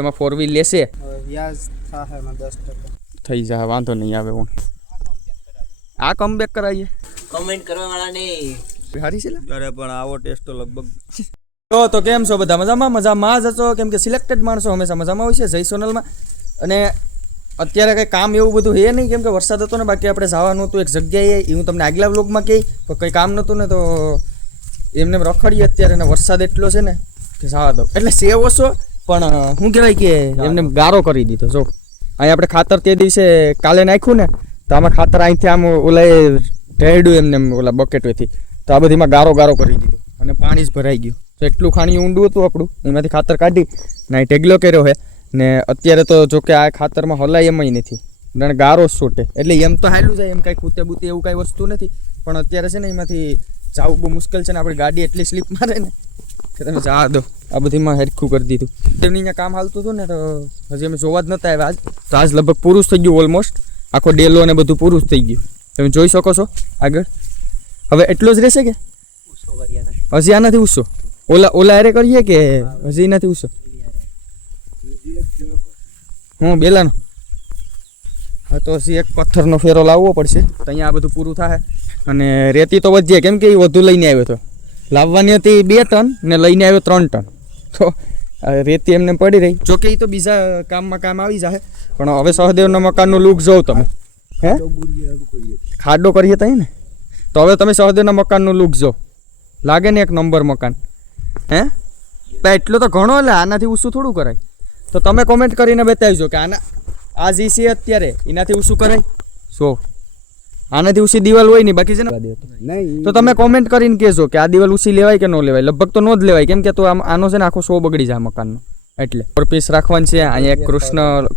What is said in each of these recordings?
એમાં 4 વ્હીલ લેશે વ્યાજ થાહે માં 10% થઈ જાય, વાંધો નહીં આવે. હું આ કમબેક કરાવીએ. કમેન્ટ કરવા વાળા ને હારી છે અરે પણ આવો ટેસ્ટ તો લગભગ તો કેમ છો બધા? મજામાં જ હશો, કેમ કે સિલેક્ટેડ માણસો હંમેશા મજામાં હોય છે જય સોનલમાં. અને અત્યારે કંઈ કામ એવું બધું હે નહીં, કેમ કે વરસાદ હતો ને, બાકી આપણે જવાનું હતું એક જગ્યાએ, એ હું તમને આગલા વ્લોગમાં કહી, તો કંઈ કામ નહોતું ને, તો એમને રખડીએ અત્યારે, ને વરસાદ એટલો છે ને કે જવા દો. એટલે સેવ ઓછો, પણ શું કહેવાય કે એમને ગારો કરી દીધો. જો અહીં આપણે ખાતર તે દિવસે કાલે નાખ્યું ને, તો આમાં ખાતર અહીંથી આમ ઓલા ઢેરડું એમને ઓલા બકેટથી, તો આ બધીમાં ગારો કરી દીધો અને પાણી જ ભરાઈ ગયું. તો એટલું ખાણી ઊંડું હતું આપણું, એમાંથી ખાતર કાઢી ને ઢેગલો કર્યો છે. ને અત્યારે તો જો કે આ ખાતરમાં હલાય એમય નથી, અને ગારો છૂટે, એટલે એમ તો હાલું જાય, એમ કાંઈ ખૂતે બૂતે એવું કાંઈ વસ્તુ નથી. પણ અત્યારે છે ને એમાંથી જવું બહુ મુશ્કેલ છે ને, આપણી ગાડી એટલી સ્લીપ મારે ને કે તમે જવા દો. આ બધીમાં હેરખું કરી દીધું. તેમની અહીંયા કામ હાલતું હતું ને, તો હજી અમે જોવા જ નહોતા આવ્યા આજ. તો આજ લગભગ પૂરું જ થઈ ગયું, ઓલમોસ્ટ આખો ડેલો ને બધું પૂરું જ થઈ ગયું. તમે જોઈ શકો છો આગળ. હવે એટલો જ રહેશે કે હજી આનાથી ઉસો ઓલા હારે કરીએ કે હજી નથી ઉસો? હું બેલાનો. હા, તો હજી એક પથ્થરનો ફેરો લાવવો પડશે, તો અહીંયા આ બધું પૂરું થાય. અને રેતી તો વધીએ, કેમ કે એ વધુ લઈને આવ્યો હતો. લાવવાની હતી 2 ટન ને લઈને આવ્યો 3 ટન. તો રેતી એમને પડી રહી. જોકે એ તો બીજા કામ આવી જાય. પણ હવે સહદેવના મકાનનું લુક જોઉં તમે. હે ખાડો કરીએ તઈ ને, તો હવે તમે સહદેવના મકાનનું લુક જો, લાગે ને એક નંબર મકાન. હે એટલો તો ઘણો, એટલે આનાથી ઊંચું થોડું કરાય. તો તમે કોમેન્ટ કરીને બતાવજો કે આના આ જે છે અત્યારે એનાથી ઊંચું કરાય. સો આનાથી ઊંચી દિવાલ હોય ને, બાકી છે ને તો તમે કોમેન્ટ કરીને કહેજો કે આ દિવાલ ઊંચી લેવાય કે ન લેવાય. લગભગ તો ન જ લેવાય, કેમ કે તો આનો છે ને આખો શો બગડી જાય મકાનનો. એટલે પીસ રાખવાનું છે અહીંયા.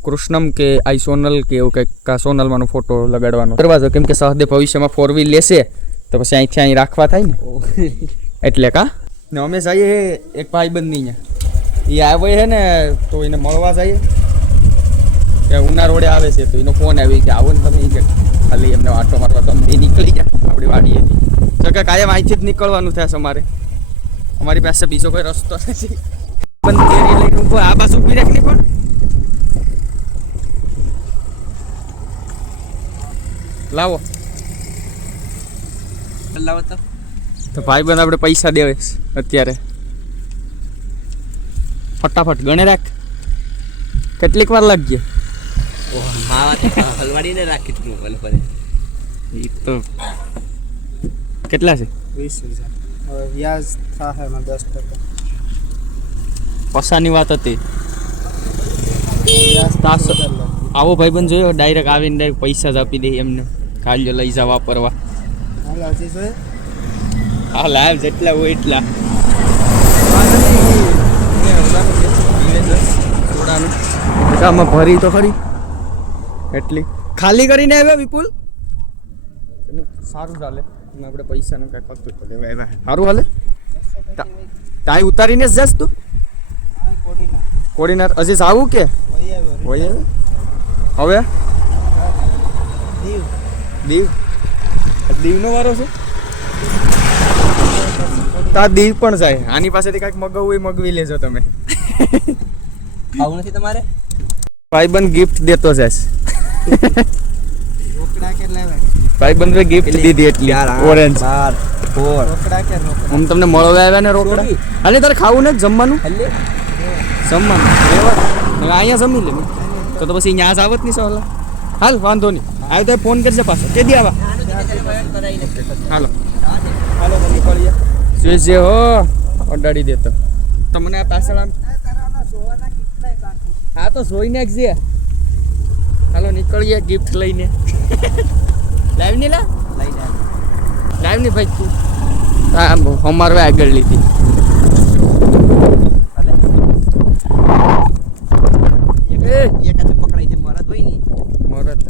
કૃષ્ણમ કે આઈ સોનલ કે એવું કંઈક સોનલમાંનો ફોટો લગાડવાનો દરવાજો, કેમ કે સહદેવ ભવિષ્યમાં 4 વ્હીલ લેશે તો પછી અહીંથી અહીં રાખવા થાય ને, એટલે ને અમે જઈએ એક ભાઈબંધની અહીંયા, એ આવે છે ને, તો એને મળવા જઈએ કે ઉના રોડે આવે છે. તો એનો ફોન આવી કે આવો ને તમે, કે ખાલી એમને આટો મારવા, તો અમે નીકળી ગયા આપણી વાડીએથી. જો કે કાયમ અહીંથી જ નીકળવાનું થશે અમારે, અમારી પાસે બીજો કોઈ રસ્તો નથી. બંધ કેરી લઈને ઊભો આ બાજુ ઊભી રાખની. પણ લાવો તો ભાઈબંધ આપણે પૈસા દેવે અત્યારે. ફટાફટ ગણે રાખ, કેટલીક વાર લાગી હલવાડીને રાખી તો કેટલા છે? 20,000 વ્યાજ થાહે માં 10%. પસાની વાત હતી. આવો ભાઈબંધ જોયો, ડાયરેક્ટ આવીને ડાયરેક્ટ પૈસા જ આપી દે એમને, કાલ્યો લઈ જા વાપરવા. હા લાવ જેટલા હોય એટલા. આમાં ભરી તો ખરી, એટલી ખાલી કરીને આવ્યા વિપુલ. સારું ચાલે, આપણે પૈસાનું કાંઈ ખર્ચો તો લેવા સારું હાલે. તાઈ ઉતારીને જ જાસ તું? કોડીનાર હજી જાવું કે હોય હવે? દીવનો વારો છે. તા દીવ પણ જાય. આની પાસેથી કાંઈક મગાવવું હોય મગવી લેજો તમે. આવું નથી તમારે? ભાઈબંધ ગિફ્ટ દેતો જશ. ભાઈબંધ ગિફ્ટ દીધી એટલી ઓરેન્જ. હું તમને મળવા આવ્યા ને રોકડા. અને તારે ખાવું ને જમવાનું? જમવાનું અહીંયા જમી લે તો પછી અહીંયા આવત નહીં સવાલ. હાલ વાંધો નહીં, આવ્યો તો ફોન કરશે પાછો. કે દી આવા? હાલો હાલો તો નીકળીએ. જે હો અડાડી દેતો તમને આ પાછળ આમ. હા તો જોઈ નાખજે. હાલો નીકળીએ ગિફ્ટ લઈને. લાઈવ નહીં લાઈવ નહીં ભાઈ તું. હા અમારે આગળ લીધી. પકડાઈ છે મરદ હોય ને મરદ.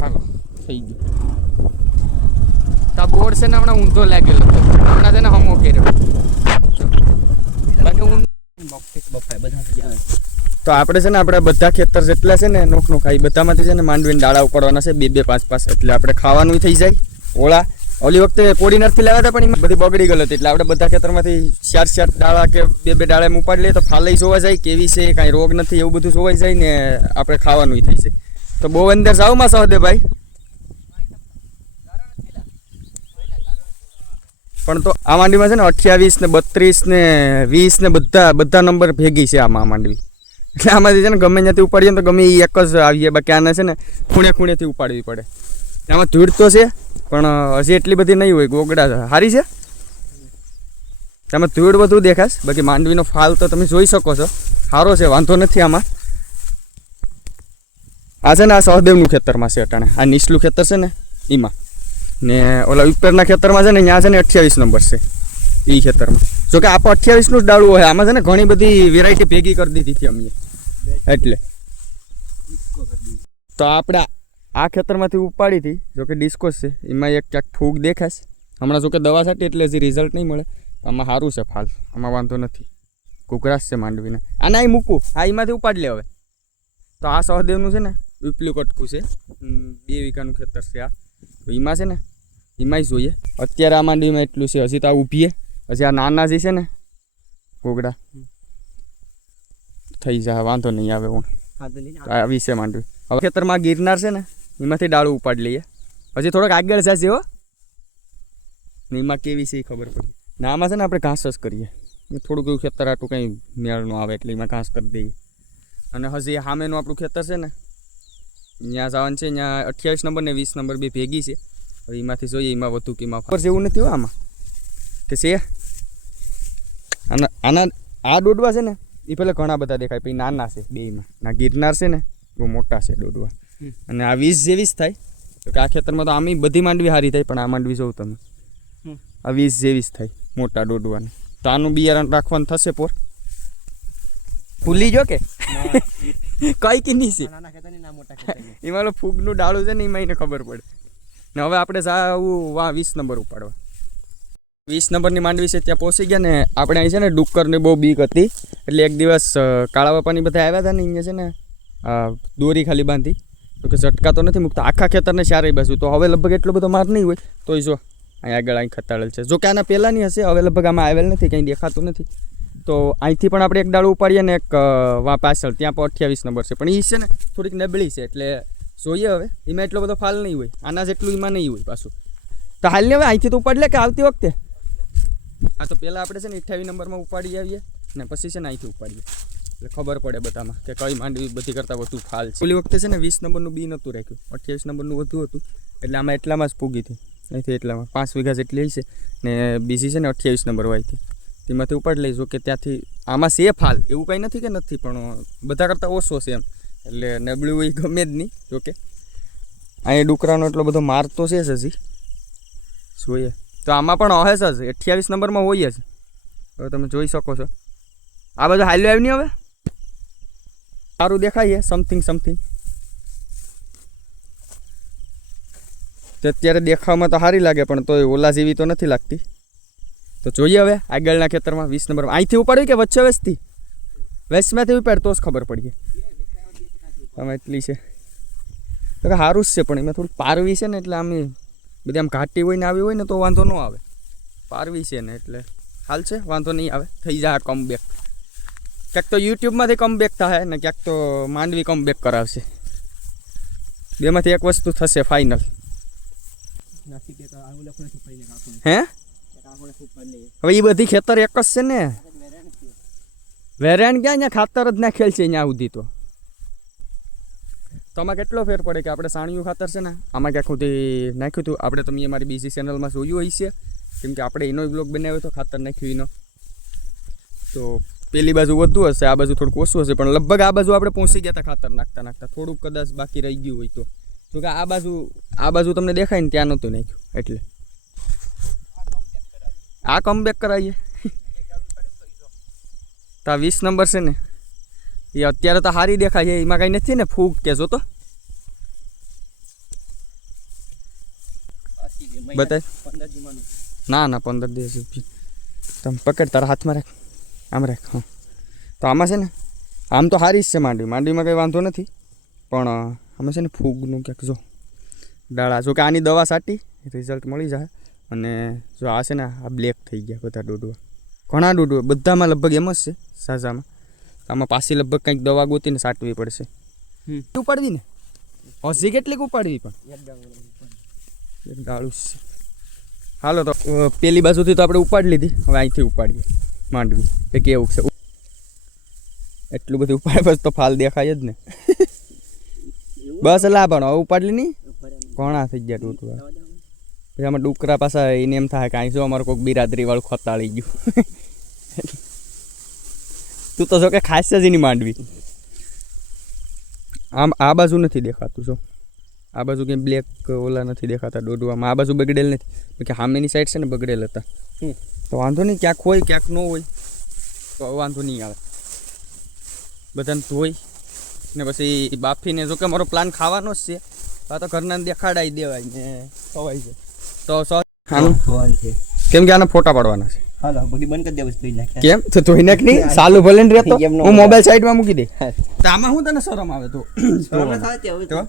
હાલો થઈ ગયું. તા બોર્ડ છે ને હમણાં ઊંધો લાગેલો હતો, હમણાં છે ને હમો કર્યો. તો આપણે છે ને આપણે બધા ખેતર જેટલા છે ને નોખ નોખા, એ બધામાંથી છે ને માંડવીને ડાળા ઉપાડવાના છે 2-2, 5-5. એટલે આપણે ખાવાનું થઈ જાય ઓળા ઓલી વખતે કોડીનારથી લાવ્યા હતા પણ એમાં બધી બગડી ગઈ હતી એટલે આપણે બધા ખેતરમાંથી 4 ડાળા કે 2 ડાળા એમ ઉપાડી લઈએ તો ફાલાઈ જોવા જાય કેવી છે કાંઈ રોગ નથી એવું બધું જોવાઈ જાય ને આપણે ખાવાનું થઈ છે તો બહુ અંદર જાવમાં સહદેવભાઈ પણ તો આ માંડવીમાં છે ને 28 ને 32 ને 20 ને બધા નંબર ભેગી છે આમાં આ માંડવી એટલે આમાંથી છે ને ગમે ત્યાંથી ઉપાડીએ તો ગમે એ એક જ આવીએ બાકી આને છે ને ખૂણેથી ઉપાડવી પડે આમાં ધૂળ તો છે પણ હજી એટલી બધી નહીં હોય ગોગડા સારી છે આમાં ધૂળ બધું દેખાશ બાકી માંડવીનો ફાલ તો તમે જોઈ શકો છો સારો છે વાંધો નથી આમાં આ છે ને આ સહદેવનું ખેતરમાં છે અટાણે આ નીચલું ખેતર છે ને એમાં ને ઓલા ઉપરના ખેતરમાં છે ને ત્યાં છે ને 28 નંબર છે એ ખેતરમાં જોકે આ 28નું જ ડાળું હોય આમાં છે ને ઘણી બધી વેરાયટી ભેગી કરી દીધી હતી અમે એટલે તો આપણે આ ખેતરમાંથી ઉપાડી હતી જોકે ડિસ્કોસ છે એમાં એક ક્યાંક ફૂગ દેખાશ હમણાં જોકે દવા છાંટી એટલે હજી રિઝલ્ટ નહીં મળે આમાં સારું છે ફાલ આમાં વાંધો નથી કુકરાશ છે માંડવીને આને અહીં મૂકું આ એમાંથી ઉપાડી લે હવે તો આ સહદેવનું છે ને ઉપલું કટકું છે 2 વીઘાનું ખેતર છે આ તો એમાં છે ને એમાંય જોઈએ અત્યારે આ માંડવીમાં એટલું છે હજી તો આ ઊભીએ હજી આ નાના જે છે ને કોગડા થઈ જાય વાંધો નહીં આવે હું આવી છે માંડવી હવે ખેતરમાં ગિરનાર છે ને એમાંથી ડાળું ઉપાડી લઈએ હજી થોડોક આગળ જશે હો ને એમાં કેવી છે એ ખબર પડી ને આમાં છે ને આપણે ઘાસ જ કરીએ થોડુંક એવું ખેતર આટલું કંઈ મેળ ન આવે એટલે એમાં ઘાસ કરી દઈએ અને હજી સામેનું આપણું ખેતર છે ને ત્યાં જવાનું છે ત્યાં 28 નંબર ને 20 નંબર બે ભેગી છે હવે એમાંથી જોઈએ એમાં વધુ કે એમાં ખબર એવું નથી હો આમાં કે છે આના આ દોડવા છે ને એ પહેલાં ઘણા બધા દેખાય પછી નાના છે બેયમાં ના ગિરનાર છે ને બહુ મોટા છે દોડવા અને આ 20 જેવી જ થાય તો કે આ ખેતરમાં તો આમ બધી માંડવી સારી થાય પણ આ માંડવી જોઉં તમે આ 20 જેવી જ થાય મોટા દોડવાની તો આનું બિયારણ રાખવાનું થશે પોર ભૂલી જો કે કઈ કે નહીં છે એમાં ફૂગનું ડાળું છે ને એમાં એને ખબર પડે ને હવે આપણે આવું 20 નંબર ઉપાડવા 20 નંબરની માંડવી છે ત્યાં પહોંચી ગયા ને આપણે અહીં છે ને ડુક્કરની બહુ બીક હતી એટલે એક દિવસ કાળા બાપાની બધા આવ્યા હતા ને અહીંયા છે ને દોરી ખાલી બાંધી તો કે ઝટકા તો નથી મૂકતા આખા ખેતરને ચારેય બાજુ તો હવે લગભગ એટલો બધો માર નહીં હોય તોય જો અહીં આગળ અહીં ખતાળેલ છે જો કે આના પહેલાંની હશે હવે લગભગ આમાં આવેલ નથી કંઈ દેખાતું નથી તો અહીંથી પણ આપણે એક ડાળું ઉપાડીએ ને એક વા પાછળ ત્યાં પણ 28 નંબર છે પણ એ છે ને થોડીક નબળી છે એટલે જોઈએ હવે એમાં એટલો બધો ફાલ નહીં હોય આના જેટલું એમાં નહીં હોય પાછું તો હાલને હવે અહીંથી તો ઉપાડી લે કે આવતી વખતે હા તો પહેલાં આપણે છે ને 28 નંબરમાં ઉપાડી આવીએ ને પછી છે ને અહીંથી ઉપાડીએ એટલે ખબર પડે બધામાં કે કઈ માંડવી બધી કરતાં વધુ ફાલ છે ઓલી વખતે છે ને 20 નંબરનું બી નહોતું રાખ્યું 28 નંબરનું વધુ હતું એટલે આમાં એટલામાં જ પૂગી હતી અહીંથી એટલામાં 5 વીઘા જેટલી હશે ને બીજી છે ને 28 નંબર વાય હતી તેમાંથી ઉપાડી લઈશું કે ત્યાંથી આમાં છે ફાલ એવું કંઈ નથી કે નથી પણ બધા કરતાં ઓછો છે એમ એટલે નબળું એ ગમે જ નહીં જોકે અહીંયા ડુકરાનો એટલો બધો મારતો છે હજી જોઈએ તો આમાં પણ હશે જ 28 નંબરમાં હોય જ હવે તમે જોઈ શકો છો આ બધું હાલ્યો આવ્યું નહીં હવે સારું દેખાય સમથિંગ તો અત્યારે દેખાવામાં તો સારી લાગે પણ તો ઓલા જેવી તો નથી લાગતી તો જોઈએ હવે આગળના ખેતરમાં 20 નંબરમાં અહીંથી ઉપાડ્યું કે વચ્ચે વેસ્ટમાંથી ઉપાડ તો જ ખબર પડીએ તમે એટલી છે તો કે સારું જ છે પણ એમાં થોડુંક પારવી છે ને એટલે આમ બધી આમ ઘાટી હોય ને આવી હોય ને તો વાંધો ન આવે પારવી છે ને એટલે હાલ છે વાંધો નહીં આવે થઈ જાય કમબેક ક્યાંક તો યુટ્યુબમાંથી કમબેક થાય ને ક્યાંક તો માંડવી કમબેક કરાવશે બેમાંથી એક વસ્તુ થશે ફાઇનલ હે હવે એ બધી ખેતર એક જ છે ને વેરાણ ક્યાં અહીંયા ખાતર જ નાખેલ છે અહીંયા સુધી તો આમાં કેટલો ફેર પડે કે આપણે સાણિયું ખાતર છે ને આમાં ક્યાંક સુધી નાખ્યું હતું આપણે તમે અમારી બીજી ચેનલમાં જોયું હોય છે કેમ કે આપણે એનો બ્લોગ બનાવ્યો હતો ખાતર નાખ્યું એનો તો પેલી બાજુ વધુ હશે આ બાજુ થોડુંક ઓછું હશે પણ લગભગ આ બાજુ આપણે પહોંચી ગયા હતા ખાતર નાખતા થોડુંક કદાચ બાકી રહી ગયું હોય તો જો કે આ બાજુ તમને દેખાય ને ત્યાં નહોતું નાખ્યું એટલે આ કમબેક કરાવીએ તો આ 20 નંબર છે ને એ અત્યારે તો સારી દેખાય છે એમાં કાંઈ નથી ને ફૂગ કે જો તો બતાય ના 15 દિવસ તમે પકડ તારા હાથમાં રાખ આમ રાખ હા તો આમાં છે ને આમ તો સારી જ છે માંડવીમાં કંઈ વાંધો નથી પણ આમાં છે ને ફૂગનું ક્યાંક જો ડાળા જો કે આની દવા છાંટી રિઝલ્ટ મળી જાય અને જો આ છે ને આ બ્લેક થઈ ગયા બધા ડોડવા, ઘણા ડોડવા બધામાં લગભગ એમ જ છે સાઝામાં. આમાં પાછી લગભગ કંઈક દવા ગોતીને સાટવી પડશે. ઉપાડવી ને હજી કેટલીક ઉપાડવી પણ એક ડાળું છે. હાલો તો પેલી બાજુથી તો આપણે ઉપાડી લીધી, હવે અહીંથી ઉપાડીએ માંડવી કે કેવું છે. એટલું બધું ઉપાડે બસ તો ફાલ દેખાય જ ને. બસ લા પણ હવે ઉપાડલી નહીં, ઘણા થઈ ગયા ડોડવા. પછી આમાં ડુકરા પાછા એને એમ થાય કે અહીં જો અમારું કોઈક બિરાદરી વાળું ખતાળી ગયું. તું તો જો કે ખાસ જ એની માંડવી. આમ આ બાજુ નથી દેખાતું, જો આ બાજુ કંઈ બ્લેક ઓલા નથી દેખાતા ડોડવામાં. આ બાજુ બગડેલ નથી કે સામેની સાઈડ છે ને બગડેલ હતા. તો વાંધો નહીં, ક્યાંક હોય ક્યાંક ન હોય તો વાંધો નહીં આવે. બધાને ધોઈ ને પછી બાફીને, જો કે મારો પ્લાન ખાવાનો જ છે. આ તો ઘરના દેખાડાઈ દેવાય ને ખવાય છે. તો કેમ કે આના ફોટા પાડવાના છે. હાલો બધી બંધ કરી દે, બસ ધોઈ નાખ્યા. કેમ તો ધોઈ નાખ નહીં, સાલું ભલે ને રહેતો હું મોબાઈલ સાઈડમાં મૂકી દે. તો આમાં હું તને શરમ આવે તો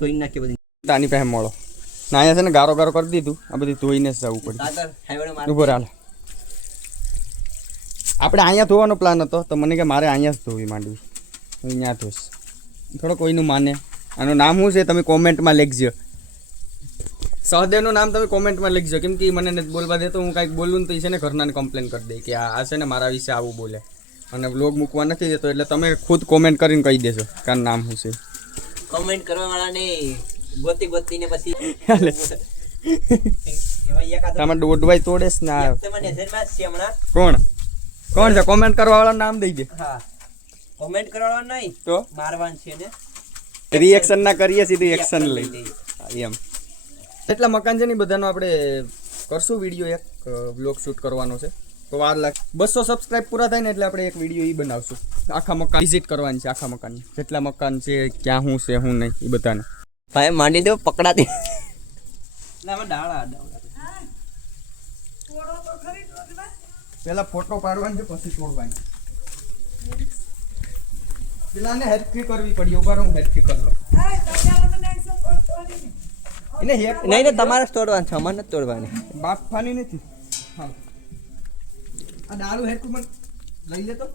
ધોઈ નાખીએ બધી. તાની પાસે મળો ના, અહીંયા છે ને ગારો ગારો કરી દીધું. આ બધી ધોઈને જ જવું પડે. ઉભો રાલ, આપણે અહીંયા ધોવાનો પ્લાન હતો તો મને કે મારે અહીંયા જ ધોવી માંડવી, હું અહીંયા ધોઈશ. થોડો કોઈનું માને. આનું નામ શું છે તમે કોમેન્ટમાં લખજો. સહદેવનું નામ તમે કોમેન્ટમાં લખજો, કેમ કે મને નથી બોલવા દે. તો હું કાંઈક બોલું ને તો એ છે ને ઘરનાને કમ્પ્લેન કરી દે કે આ છે ને મારા વિશે આવું બોલે અને વ્લોગ મૂકવા નથી દેતો. એટલે તમે ખુદ કોમેન્ટ કરીને કહી દેશો કે આનું નામ શું છે. કોમેન્ટ કરવા વાળા ને ગોતીને પછી તમે દોડવાય તોડે જ ના. તમને નજરમાં જ છે હમણાં. કોણ છે કોમેન્ટ કરવા વાળાનું નામ દઈ દે. હા કોમેન્ટ કરવા વાળા નહીં તો મારવાન છે ને, રિએક્શન ના કરીએ, સીધી એક્શન લઈ એમ. એટલા મકાન છે ને બધાનો આપણે કરશું વિડીયો, એક વ્લોગ શૂટ કરવાનો છે. તો વાર લાગે. 200 સબસ્ક્રાઇબ પૂરા થાય ને એટલે આપણે એક વિડીયો એ બનાવશું. આખા મકાન વિઝિટ કરવાની છે, આખા મકાનની જેટલા મકાન છે, ક્યાં શું છે શું નહીં એ બધાને. ભાઈ માંડી દો પકડાતી. પેલા ફોટો પાડવાની છે પછી તોડવાની. પેલાને હેલ્પી કરવી પડી. ઉપર હું હેલ્પી કરી લો. એને હેક નહીં ને તમારે જ તોડવાનું છે, અમારે નથી તોડવાની. બાફવાની નથી. હા આ ડાળું હેરકું મને લઈ લેતો.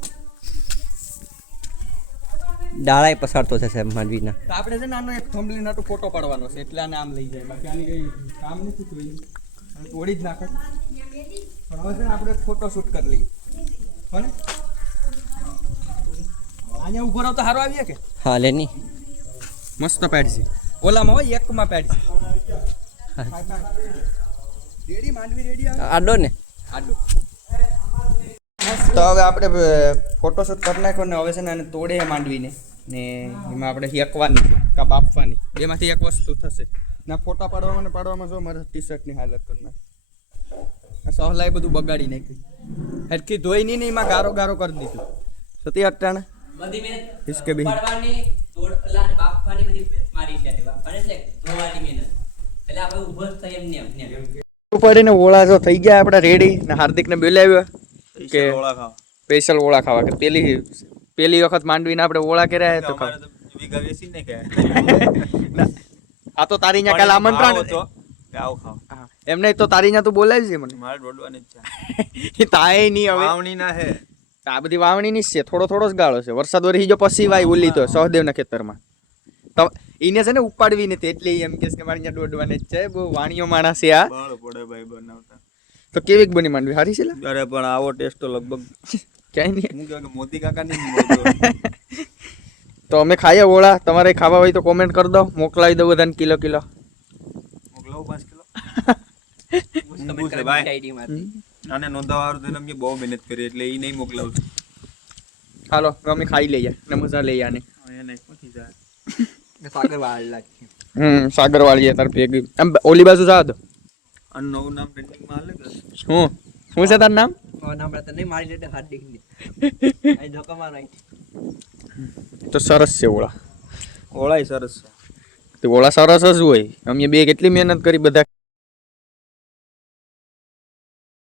ડાળાય પસારતો છે સાહેબ માંડવીના. તો આપણે છે ને આનો એક થંબલી નાટો ફોટો પાડવાનો છે એટલે આને આમ લઈ જાય. બાકી આની કઈ કામ નથી થયું, તોડી જ નાખે. પણ હવે છે ને આપણે ફોટો શૂટ કરી લઈએ. કોને અહીંયા ઉભો રહો તો સારું આવીએ કે. હા લે ની મસ્ત પેડ છે. ઓલામાં હોય એકમાં પેડ છે. રેડી માંડવી રેડી આવે. આડો ને આડો. તો હવે આપણે ફોટોશૂટ કરી નાખ્યો ને હવે છે ને આને તોડે માંડવીને ને એમાં આપણે હેકવાની છે કાં બાફવાની, બેમાંથી એક વસ્તુ થશે. ના ફોટા પાડવામાં જો મારા ટી શર્ટની હાલત કરી નાખી. સહલાએ બધું બગાડી નાખ્યું. હેડકી ધોઈ નહીં ને એમાં ગારો ગારો કરી દીધું. સતી અટાણે બધી મહેનત હિસકે બી પાડવાની, તોડલા ને બાફવાની બધી મારી છે. બાફવાની એટલે ધોવાની મહેનત. એટલે આપણે ઊભો જ થઈ એમ ને પડીને ઓળા જો થઈ ગયા આપણા રેડી ને હાર્દિકને બોલાવ્યો કે સ્પેશિયલ ઓળા ખાવા. કે પેલી વખત માંડવીને આપણે ઓળા કર્યા તો આ તો તારી ત્યાં કાલે આમંત્રણ એમ નહીં તો તારી ત્યાં તું બોલાવી છે મને. મારે દોડવાની જ એ તાય નહીં હવે વાવણી ના હે. આ બધી વાવણીની જ છે, થોડો થોડો જ ગાળો છે. વરસાદ વરી જો પછી વાય ઓલી તો સહદેવના ખેતરમાં તો એને છે ને ઉપાડવી નથી એટલે એમ કે મારે ત્યાં દોડવાની જ છે. બહુ વાણીઓ માણસ છે આ. બળ પડે ભાઈ બનાવતા. તો કેવી બની માંડવી સારી છે? અરે પણ આવો ટેસ્ટ તો લગભગ ક્યાંય નહીં. હું કહેવાય કે મોદી કાકા ની તો અમે ખાઈએ ઓળા. તમારે ખાવા હોય તો કોમેન્ટ કરી દો, મોકલાવી દો બધાને કિલો કિલો. મોકલાવું 5 કિલો. આને નોંધાવાળું તો એમ કે બહુ મહેનત કરી એટલે એ નહીં મોકલાવું. હાલો અમે ખાઈ લઈએ ને મજા લઈએ આને. એને ક્યાંથી જાય સાગર વાળ લાગે. સાગર વાળીએ તાર ભેગી એમ ઓલી બાજુ જાવ તો. અને નવું નામ ટ્રેન્ડિંગમાં હાલે કે શું છે તારું નામ? નામ તો નહીં મારી લેટે હાથ દેખી આ ધોકા મારાય. તો સરસ છે ઓળા. ઓળાય સરસ છે. ઓળા સરસ જ હોય. અમે બે કેટલી મહેનત કરી બધા